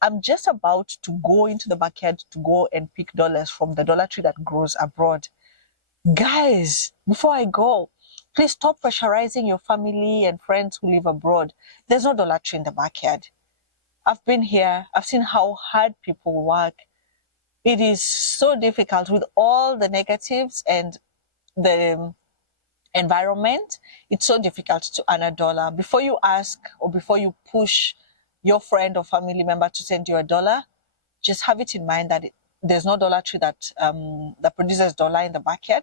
I'm just about to go into the backyard to go and pick dollars from the dollar tree that grows abroad. Guys, before I go, please stop pressurizing your family and friends who live abroad. There's no dollar tree in the backyard. I've been here. I've seen how hard people work. It is so difficult with all the negatives and the environment. It's so difficult to earn a dollar. Before you ask or before you push your friend or family member to send you a dollar, just have it in mind that there's no dollar tree that produces dollar in the backyard.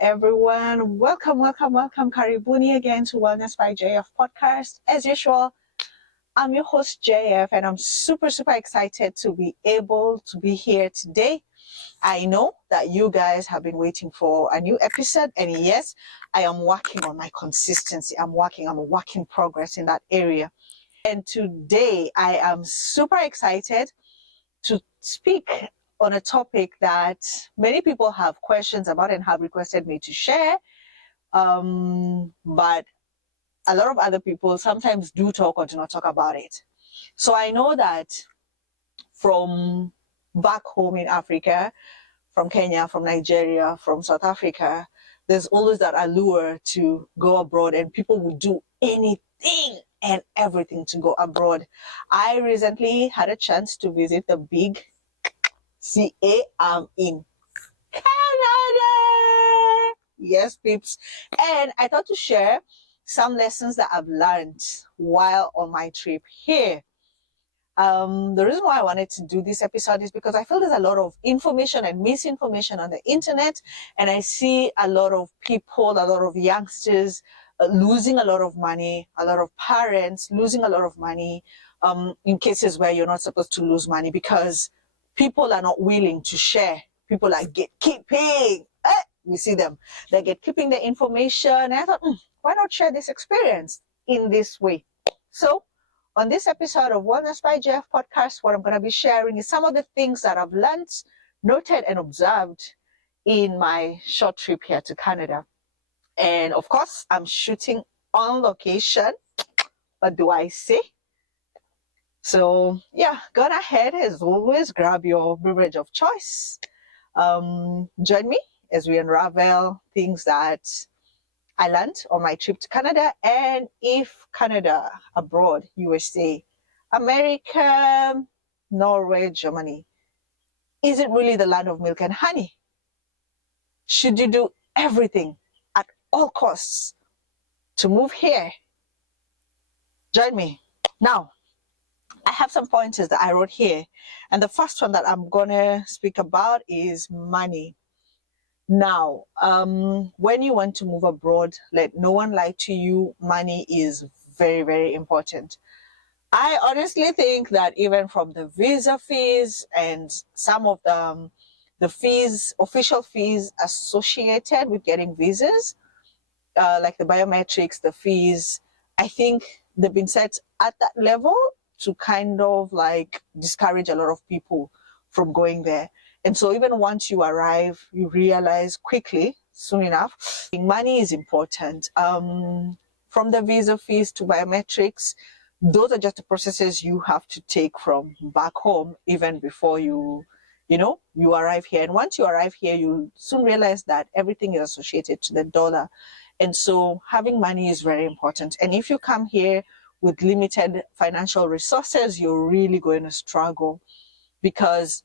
Everyone, welcome. Karibuni again to Wellness by JF podcast. As usual, I'm your host JF, and I'm super excited to be able to be here today. I know that you guys have been waiting for a new episode, and yes, I am working on my consistency. I'm a work in progress in that area. And today I am super excited to speak on a topic that many people have questions about and have requested me to share. But a lot of other people sometimes do talk or do not talk about it. So I know that from back home in Africa, from Kenya, from Nigeria, from South Africa, there's always that allure to go abroad, and people will do anything and everything to go abroad. I recently had a chance to visit the big CA. I'm in Canada. Yes, peeps. And I thought to share some lessons that I've learned while on my trip here. The reason why I wanted to do this episode is because I feel there's a lot of information and misinformation on the internet, and I see a lot of people, a lot of youngsters losing a lot of money, a lot of parents losing a lot of money in cases where you're not supposed to lose money because people are not willing to share. People are gatekeeping. You see them. They're gatekeeping the information. And I thought, why not share this experience in this way? So on this episode of Wellness by JF podcast, what I'm going to be sharing is some of the things that I've learned, noted, and observed in my short trip here to Canada. And of course, I'm shooting on location. What do I say? So yeah, go ahead, as always, grab your beverage of choice. Join me as we unravel things that I learned on my trip to Canada, and if Canada, abroad, USA, America, Norway, Germany, is it really the land of milk and honey? Should you do everything at all costs to move here? Join me. Now, I have some pointers that I wrote here, and the first one that I'm gonna speak about is money. Now, when you want to move abroad, let no one lie to you, money is very important. I honestly think that even from the visa fees and some of the fees, official fees associated with getting visas, like the biometrics, the fees, I think they've been set at that level to kind of like discourage a lot of people from going there. And so even once you arrive, you realize quickly, soon enough, money is important. From the visa fees to biometrics, those are just the processes you have to take from back home, even before you arrive here. And once you arrive here, you soon realize that everything is associated to the dollar. And so having money is very important. And if you come here with limited financial resources, you're really going to struggle because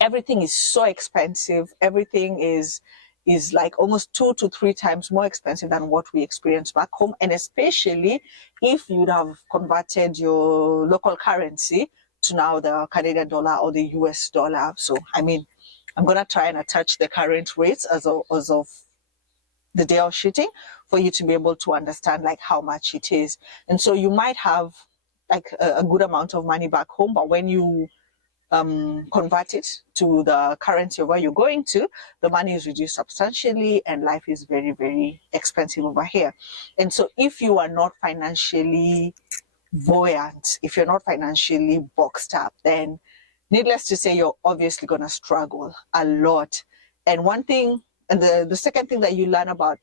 everything is so expensive. Everything is like almost 2 to 3 times more expensive than what we experience back home. And especially if you'd have converted your local currency to now the Canadian dollar or the US dollar. So, I mean, I'm going to try and attach the current rates as of the day of shooting, for you to be able to understand like how much it is. And so you might have like a good amount of money back home, but when you convert it to the currency of where you're going to, the money is reduced substantially and life is very, very expensive over here. And so if you are not financially buoyant, if you're not financially boxed up, then needless to say, you're obviously going to struggle a lot. And one thing, and the second thing that you learn about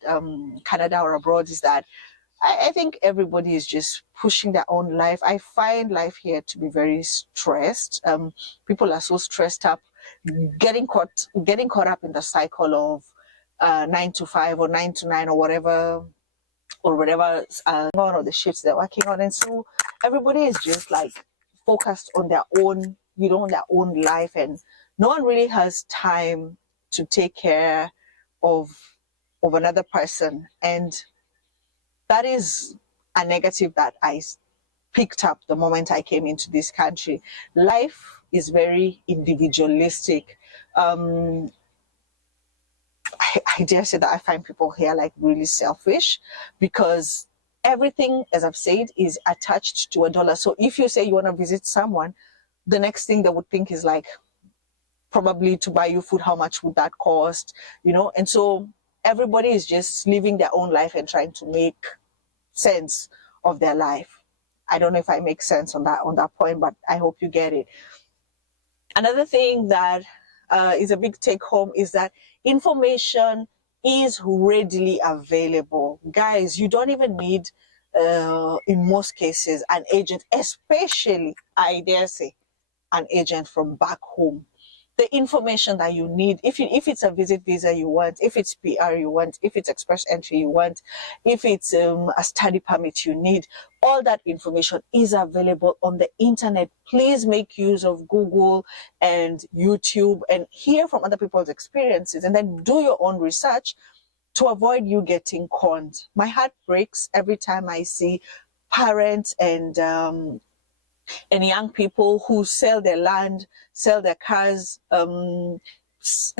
Canada or abroad is that I think everybody is just pushing their own life. I find life here to be very stressed. People are so stressed up, getting caught up in the cycle of 9 to 5 or 9 to 9 or whatever on, or the shifts they're working on. And so everybody is just like focused on their own, their own life, and no one really has time to take care of another person. And that is a negative that I picked up the moment I came into this country. Life is very individualistic. I dare say that I find people here like really selfish, because everything, as I've said, is attached to a dollar. So if you say you want to visit someone, the next thing they would think is like probably to buy you food, how much would that cost, And so everybody is just living their own life and trying to make sense of their life. I don't know if I make sense on that point, but I hope you get it. Another thing that is a big take home is that information is readily available. Guys, you don't even need, in most cases, an agent, especially, I dare say, an agent from back home. The information that you need, if it's a visit visa you want, if it's PR you want, if it's express entry you want, if it's a study permit you need, all that information is available on the internet. Please make use of Google and YouTube and hear from other people's experiences, and then do your own research to avoid you getting conned. My heart breaks every time I see parents and young people who sell their land, sell their cars,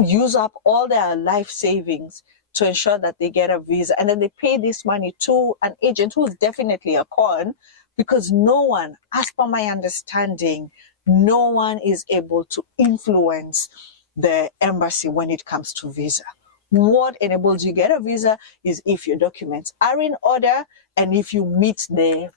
use up all their life savings to ensure that they get a visa. And then they pay this money to an agent who is definitely a con, because no one, as per my understanding, no one is able to influence the embassy when it comes to visa. What enables you get a visa is if your documents are in order and if you meet the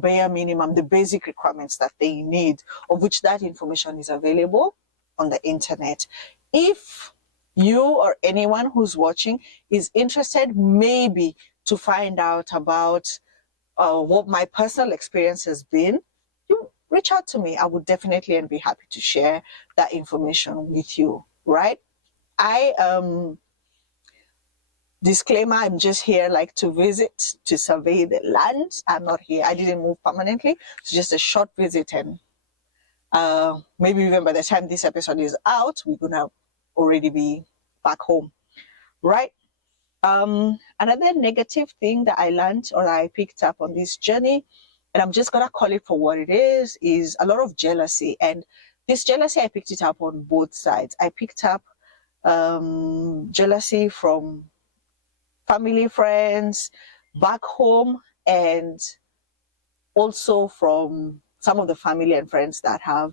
bare minimum, the basic requirements that they need, of which that information is available on the internet. If you or anyone who's watching is interested maybe to find out about what my personal experience has been, you reach out to me. I would definitely and be happy to share that information with you, right? Disclaimer, I'm just here to visit, to survey the land. I'm not here. I didn't move permanently. It's just a short visit, and maybe even by the time this episode is out, we're going to already be back home, right? Another negative thing that I learned or I picked up on this journey, and I'm just going to call it for what it is a lot of jealousy. And this jealousy, I picked it up on both sides. I picked up jealousy from family, friends back home, and also from some of the family and friends that have,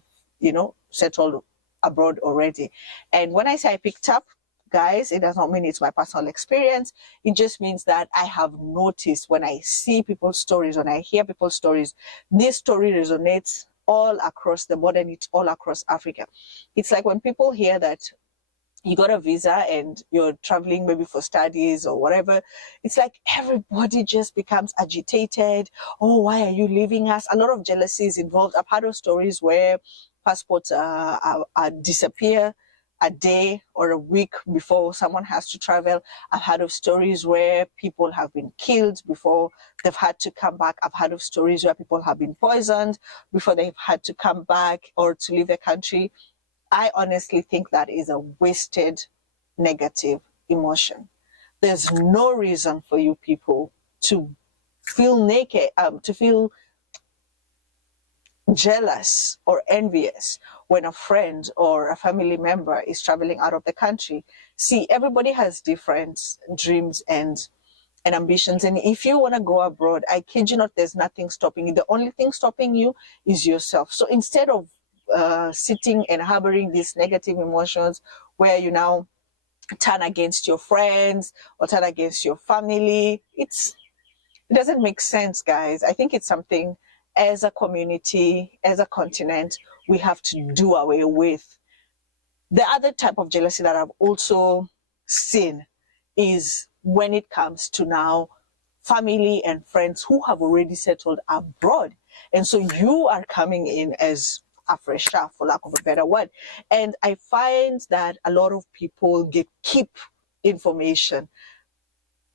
settled abroad already. And when I say I picked up, guys, it does not mean it's my personal experience. It just means that I have noticed when I see people's stories, when I hear people's stories, this story resonates all across the board, and it's all across Africa. It's like when people hear that you got a visa and you're traveling maybe for studies or whatever, it's like everybody just becomes agitated. Oh, why are you leaving us? A lot of jealousy is involved. I've heard of stories where passports disappear a day or a week before someone has to travel. I've heard of stories where people have been killed before they've had to come back. I've heard of stories where people have been poisoned before they've had to come back or to leave the country. I honestly think that is a wasted negative emotion. There's no reason for you people to feel naked, to feel jealous or envious when a friend or a family member is traveling out of the country. See, everybody has different dreams and and ambitions. And if you want to go abroad, I kid you not, there's nothing stopping you. The only thing stopping you is yourself. So instead of sitting and harboring these negative emotions where you now turn against your friends or turn against your family, it doesn't make sense, guys. I think it's something as a community, as a continent, we have to do away with. The other type of jealousy that I've also seen is when it comes to now family and friends who have already settled abroad. And so you are coming in as a fresher, for lack of a better word. And I find that a lot of people keep information.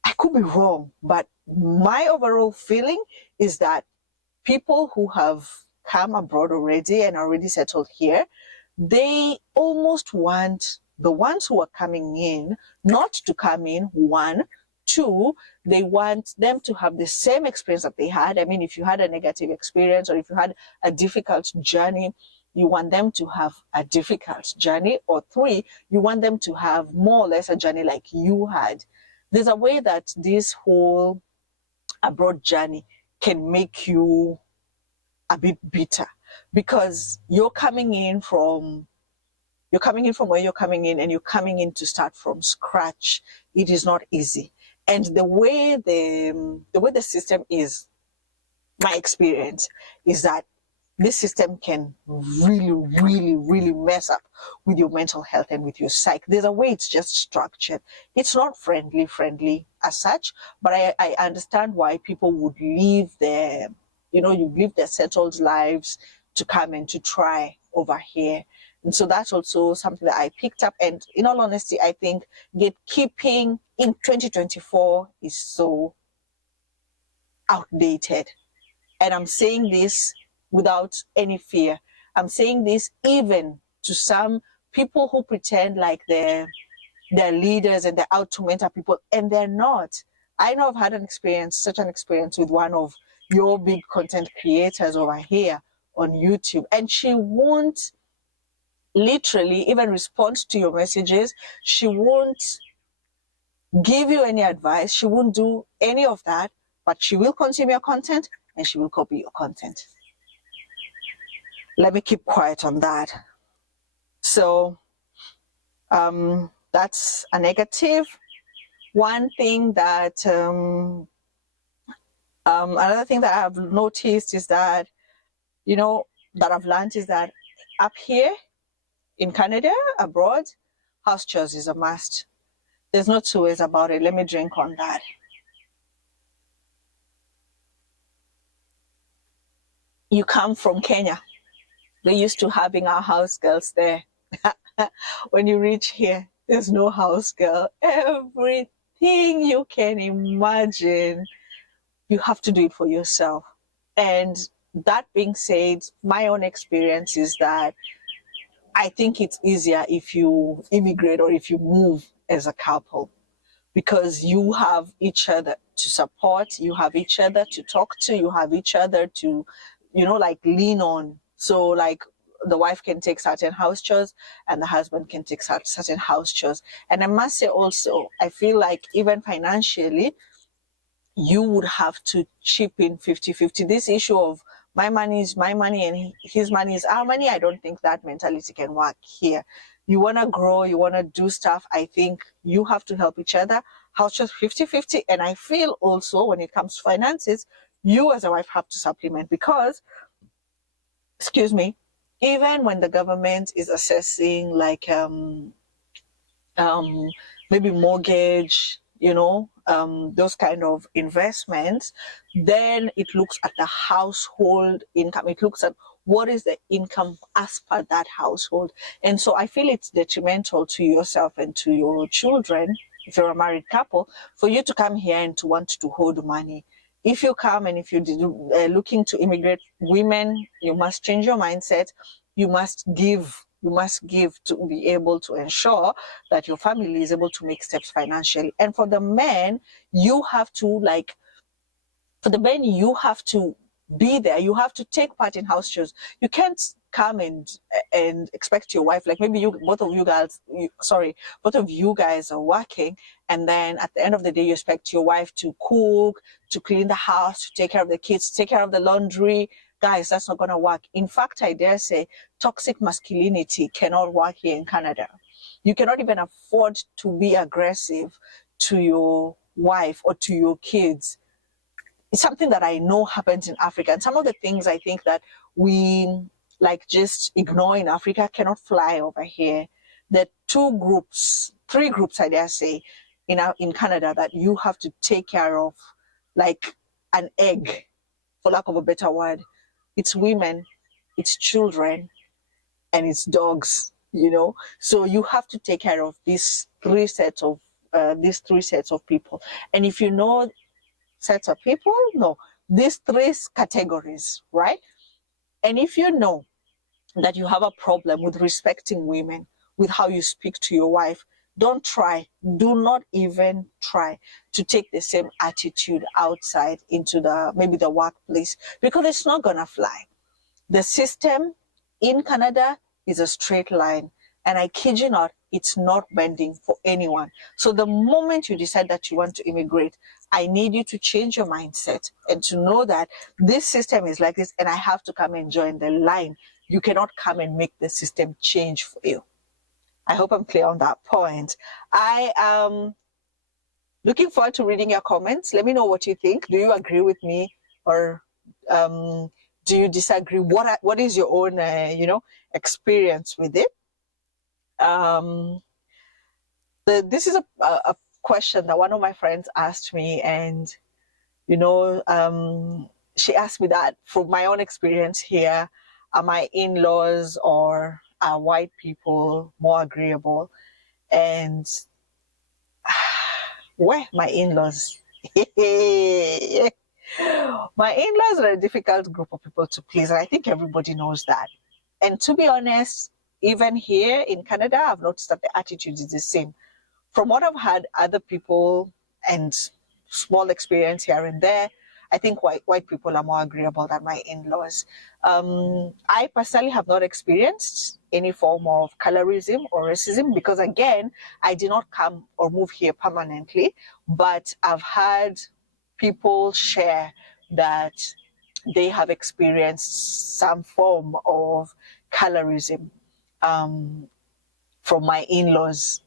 I could be wrong, but my overall feeling is that people who have come abroad already and already settled here, they almost want the ones who are coming in not to come in, one. Two, they want them to have the same experience that they had. I mean, if you had a negative experience or if you had a difficult journey, you want them to have a difficult journey. Or three, you want them to have more or less a journey like you had. There's a way that this whole abroad journey can make you a bit bitter because you're coming in from where you're coming in and you're coming in to start from scratch. It is not easy. And the way the system is, my experience is that this system can really, really, really mess up with your mental health and with your psyche. There's a way it's just structured. It's not friendly as such, but I understand why people would leave their, you leave their settled lives to come and to try over here. And so that's also something that I picked up. And in all honesty, I think gatekeeping in 2024 is so outdated. And I'm saying this without any fear. I'm saying this even to some people who pretend like they're leaders and they're out to mentor people, and they're not. I know I've had such an experience with one of your big content creators over here on YouTube, and she won't literally even respond to your messages. She won't give you any advice. She won't do any of that, but she will consume your content and she will copy your content. Let me keep quiet on that. So that's a negative. One thing that, another thing that I've noticed is that, that I've learned is that up here in Canada, abroad, house chores is a must. There's no two ways about it. Let me drink on that. You come from Kenya. We're used to having our house girls there. When you reach here, there's no house girl. Everything you can imagine, you have to do it for yourself. And that being said, my own experience is that I think it's easier if you immigrate or if you move as a couple, because you have each other to support, you have each other to talk to, you have each other to, lean on. So like the wife can take certain house chores and the husband can take certain house chores. And I must say also, I feel like even financially, you would have to chip in 50-50. This issue of my money is my money and his money is our money, I don't think that mentality can work here. You want to grow, you want to do stuff. I think you have to help each other. House chores 50-50. And I feel also when it comes to finances, you as a wife have to supplement because, even when the government is assessing like maybe mortgage, those kind of investments, then it looks at the household income. It looks at what is the income as per that household. And so I feel it's detrimental to yourself and to your children, if you're a married couple, for you to come here and to want to hold money. If you come and if you're looking to immigrate, women, you must change your mindset. You must give to be able to ensure that your family is able to make steps financially. And for the men, you have to you have to be there. You have to take part in house chores. You can't come and expect your wife, like maybe both of you guys are working, and then at the end of the day you expect your wife to cook, to clean the house, to take care of the kids, to take care of the laundry. Guys, that's not going to work. In fact, I dare say toxic masculinity cannot work here in Canada. You cannot even afford to be aggressive to your wife or to your kids. It's something that I know happens in Africa. And some of the things I think that we like just ignore in Africa cannot fly over here. There are three groups, I dare say, in Canada that you have to take care of, like an egg, for lack of a better word. It's women, it's children, and it's dogs, you know. So you have to take care of these three sets of people. And if you know sets of people, no, these three categories, right? And if you know that you have a problem with respecting women, with how you speak to your wife, do not even try to take the same attitude outside into maybe the workplace, because it's not gonna fly. The system in Canada is a straight line, and I kid you not, it's not bending for anyone. So the moment you decide that you want to immigrate, I need you to change your mindset and to know that this system is like this, and I have to come and join the line. You cannot come and make the system change for you. I hope I'm clear on that point. I am looking forward to reading your comments. Let me know what you think. Do you agree with me, or do you disagree? What is your own, experience with it? This is a question that one of my friends asked me, and she asked me that from my own experience here, are my in-laws or are white people more agreeable? And my in-laws. My in-laws are a difficult group of people to please, and I think everybody knows that. And to be honest, even here in Canada, I've noticed that the attitude is the same. From what I've had other people and small experience here and there, I think white people are more agreeable than my in-laws. I personally have not experienced any form of colorism or racism because, again, I did not come or move here permanently, but I've had people share that they have experienced some form of colorism from my in-laws,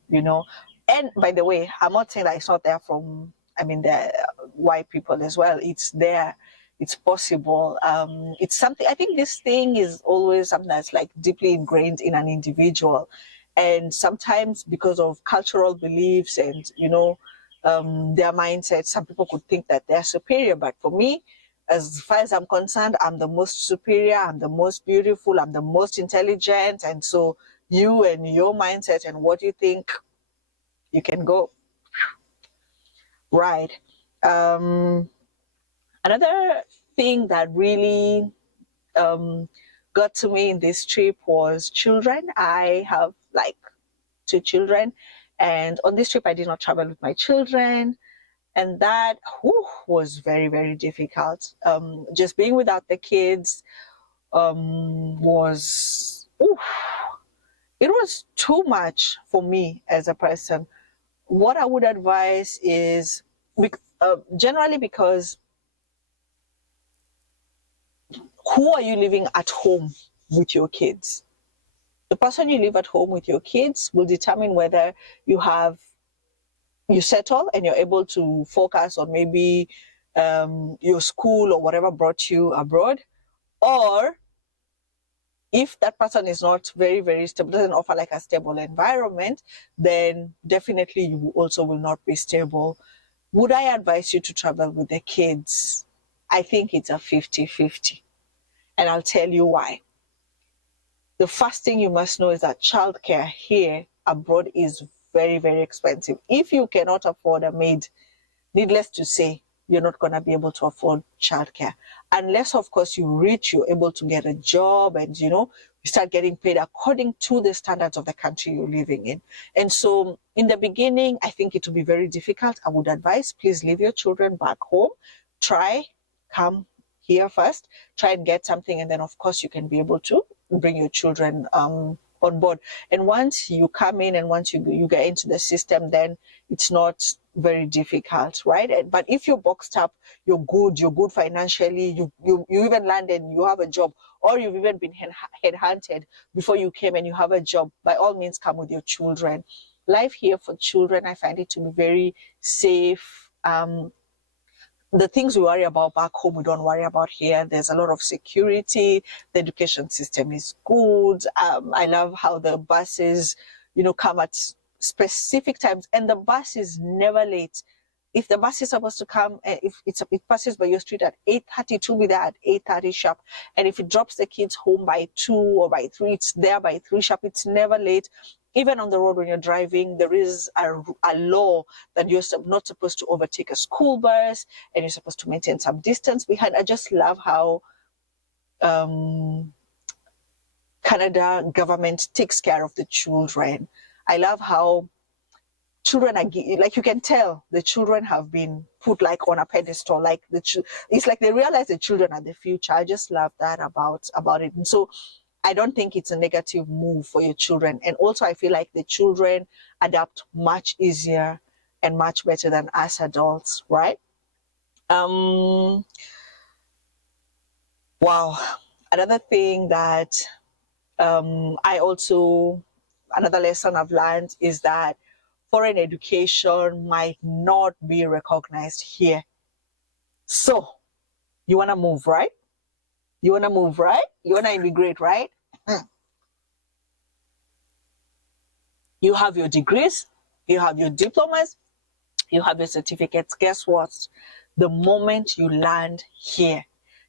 And by the way, I'm not saying that it's not there from, the white people as well. It's there. It's possible. It's something, I think this thing is always something that's like deeply ingrained in an individual. And sometimes because of cultural beliefs and, their mindset, some people could think that they're superior. But for me, as far as I'm concerned, I'm the most superior, I'm the most beautiful, I'm the most intelligent. And so you and your mindset and what you think, you can go. Right. Another thing that really got to me in this trip was children. I have like 2 children, and on this trip I did not travel with my children, and that was very, very difficult. Just being without the kids was too much for me as a person. What I would advise is generally, because who are you living at home with your kids? The person you live at home with your kids will determine whether you settle and you're able to focus on maybe your school or whatever brought you abroad, or if that person is not very, very stable, doesn't offer like a stable environment, then definitely you also will not be stable. Would I advise you to travel with the kids? I think it's a 50-50. And I'll tell you why. The first thing you must know is that childcare here abroad is very, very expensive. If you cannot afford a maid, needless to say, you're not going to be able to afford childcare. Unless, of course, you're able to get a job and, you start getting paid according to the standards of the country you're living in. And so in the beginning, I think it will be very difficult. I would advise, please leave your children back home. Come here first, try and get something. And then, of course, you can be able to bring your children on board. And once you come in and once you get into the system, then it's not very difficult, right? But if you're boxed up, you're good financially, you even landed, you have a job, or you've even been headhunted before you came and you have a job, by all means come with your children. Life here for children, I find it to be very safe. The things we worry about back home, we don't worry about here. There's a lot of security. The education system is good. I love how the buses, come at specific times, and the bus is never late. If the bus is supposed to come, if it passes by your street at 8:30, it will be there at 8:30 sharp. And if it drops the kids home by 2 or by 3, it's there by 3 sharp. It's never late. Even on the road when you're driving, there is a law that you're not supposed to overtake a school bus, and you're supposed to maintain some distance behind. I just love how Canada government takes care of the children. I love how children are, like, you can tell the children have been put like on a pedestal. Like it's like they realize the children are the future. I just love that about it. And so I don't think it's a negative move for your children. And also I feel like the children adapt much easier and much better than us adults, right? Wow. Another thing that another lesson I've learned is that foreign education might not be recognized here. So you want to move, right? You want to move, right? You want to immigrate, right? You have your degrees, you have your diplomas, you have your certificates. Guess what? The moment you land here,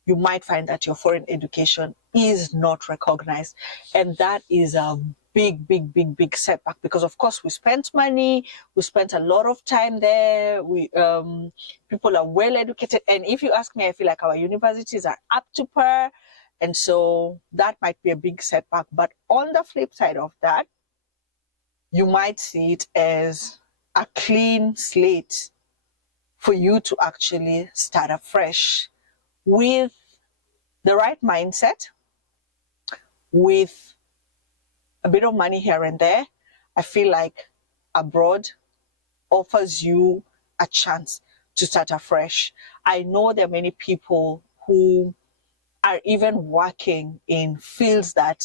you might find that your foreign education is not recognized. And that is a big setback, because of course we spent money, we spent a lot of time there, people are well educated, and if you ask me, I feel like our universities are up to par, and so that might be a big setback. But on the flip side of that, you might see it as a clean slate for you to actually start afresh with the right mindset, with a bit of money here and there. I feel like abroad offers you a chance to start afresh. I know there are many people who are even working in fields that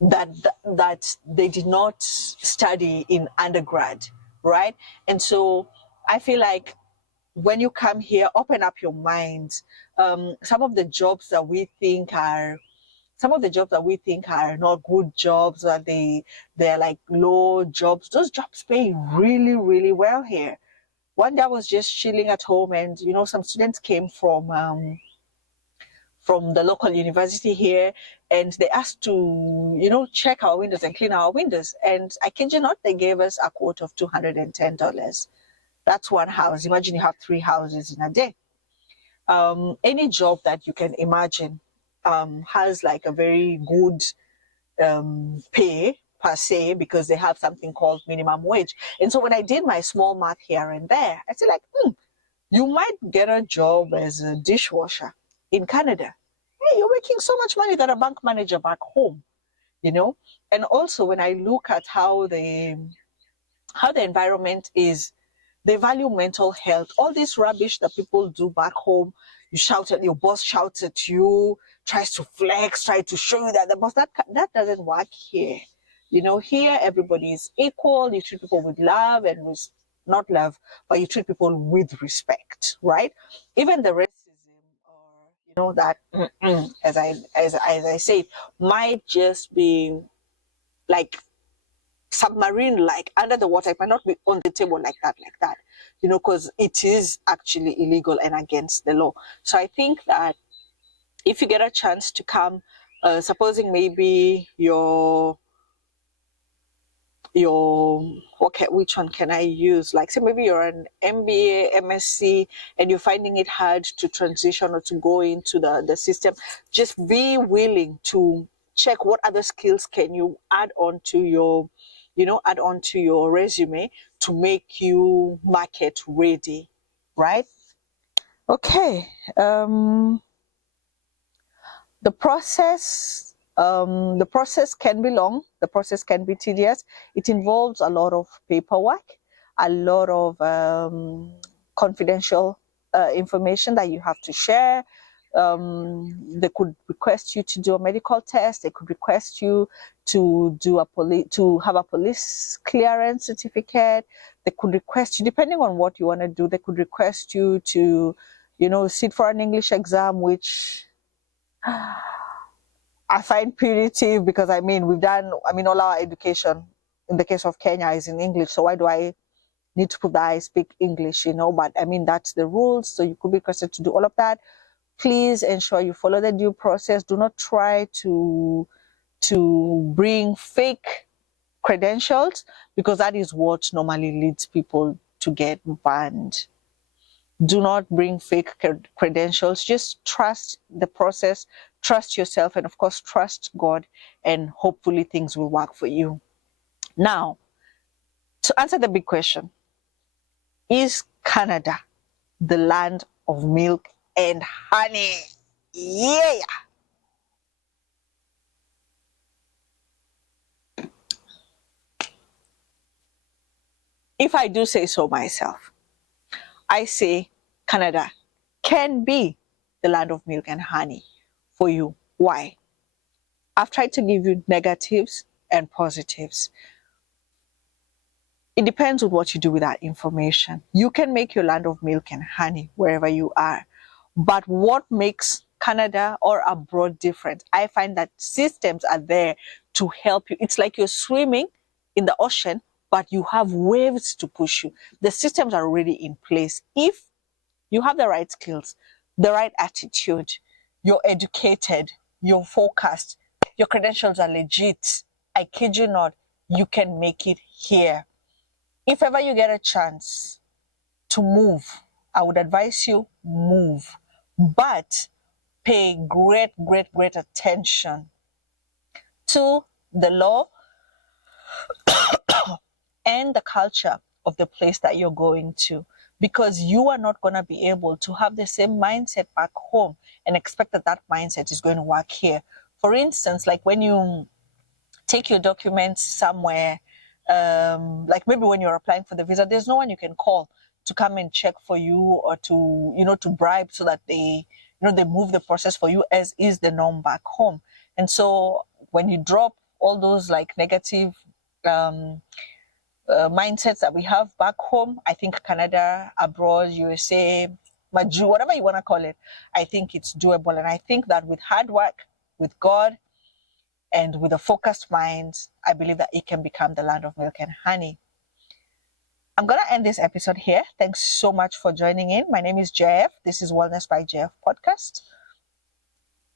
they did not study in undergrad, right? And so I feel like when you come here, open up your mind. Some of the jobs that we think are not good jobs, or they're like low jobs, those jobs pay really well here. One day I was just chilling at home, and some students came from the local university here, and they asked to check our windows and clean our windows. And I kid you not, they gave us a quote of $210. That's one house. Imagine you have 3 houses in a day. Any job that you can imagine has like a very good pay per se, because they have something called minimum wage. And so when I did my small math here and there, I said, like, you might get a job as a dishwasher in Canada. Hey, you're making so much money than a bank manager back home, And also when I look at how the environment is, they value mental health. All this rubbish that people do back home, your boss shouts at you, tries to flex, try to show you that the boss, that doesn't work here. Here everybody is equal. You treat people with love and not love, but you treat people with respect, right? Even the racism, or that as I say, might just be like submarine, like under the water. It might not be on the table like that, because it is actually illegal and against the law. So I think that if you get a chance to come, supposing maybe okay, which one can I use? Like, say maybe you're an MBA, MSc, and you're finding it hard to transition or to go into the system, just be willing to check what other skills can you add on to your resume to make you market ready, right? Okay. The process The process can be long, the process can be tedious. It involves a lot of paperwork, a lot of confidential information that you have to share. They could request you to do a medical test. They could request you to do to have a police clearance certificate. They could request you, depending on what you want to do, they could request you to, sit for an English exam, which I find punitive because all our education in the case of Kenya is in English. So why do I need to put that I speak English, But that's the rules. So you could be requested to do all of that. Please ensure you follow the due process. Do not try to bring fake credentials, because that is what normally leads people to get banned. Do not bring fake credentials. Just trust the process, trust yourself, and of course, trust God, and hopefully things will work for you. Now, to answer the big question, is Canada the land of milk and honey? Yeah. If I do say so myself, I say Canada can be the land of milk and honey for you. Why? I've tried to give you negatives and positives. It depends on what you do with that information. You can make your land of milk and honey wherever you are. But what makes Canada or abroad different? I find that systems are there to help you. It's like you're swimming in the ocean, but you have waves to push you. The systems are already in place. If you have the right skills, the right attitude, you're educated, you're focused, your credentials are legit, I kid you not, you can make it here. If ever you get a chance to move, I would advise you move, but pay great attention to the law and the culture of the place that you're going to, because you are not going to be able to have the same mindset back home and expect that mindset is going to work here. For instance, like when you take your documents somewhere, like maybe when you're applying for the visa, there's no one you can call to come and check for you, or to bribe so that they move the process for you, as is the norm back home. And so when you drop all those like negative mindsets that we have back home, I think Canada, abroad, USA, Maju, whatever you want to call it, I think it's doable. And I think that with hard work, with God, and with a focused mind, I believe that it can become the land of milk and honey. I'm going to end this episode here. Thanks so much for joining in. My name is JF. This is Wellness by JF podcast.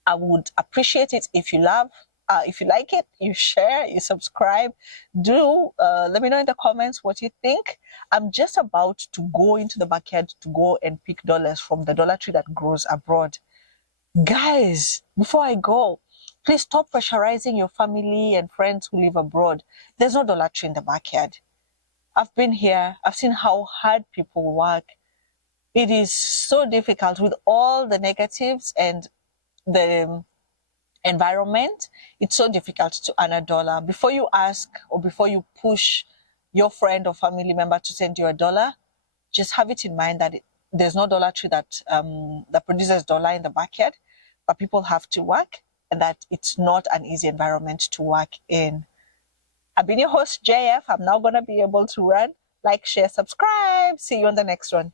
I would appreciate it if you like it, you share, you subscribe. Do let me know in the comments what you think. I'm just about to go into the backyard to go and pick dollars from the dollar tree that grows abroad. Guys, before I go, please stop pressurizing your family and friends who live abroad. There's no dollar tree in the backyard. I've been here. I've seen how hard people work. It is so difficult with all the negatives and the environment. It's so difficult to earn a dollar. Before you ask or before you push your friend or family member to send you a dollar, just have it in mind that there's no dollar tree that produces dollar in the backyard, but people have to work, and that it's not an easy environment to work in. I've been your host, JF. I'm now going to be able to run. Like, share, subscribe. See you on the next one.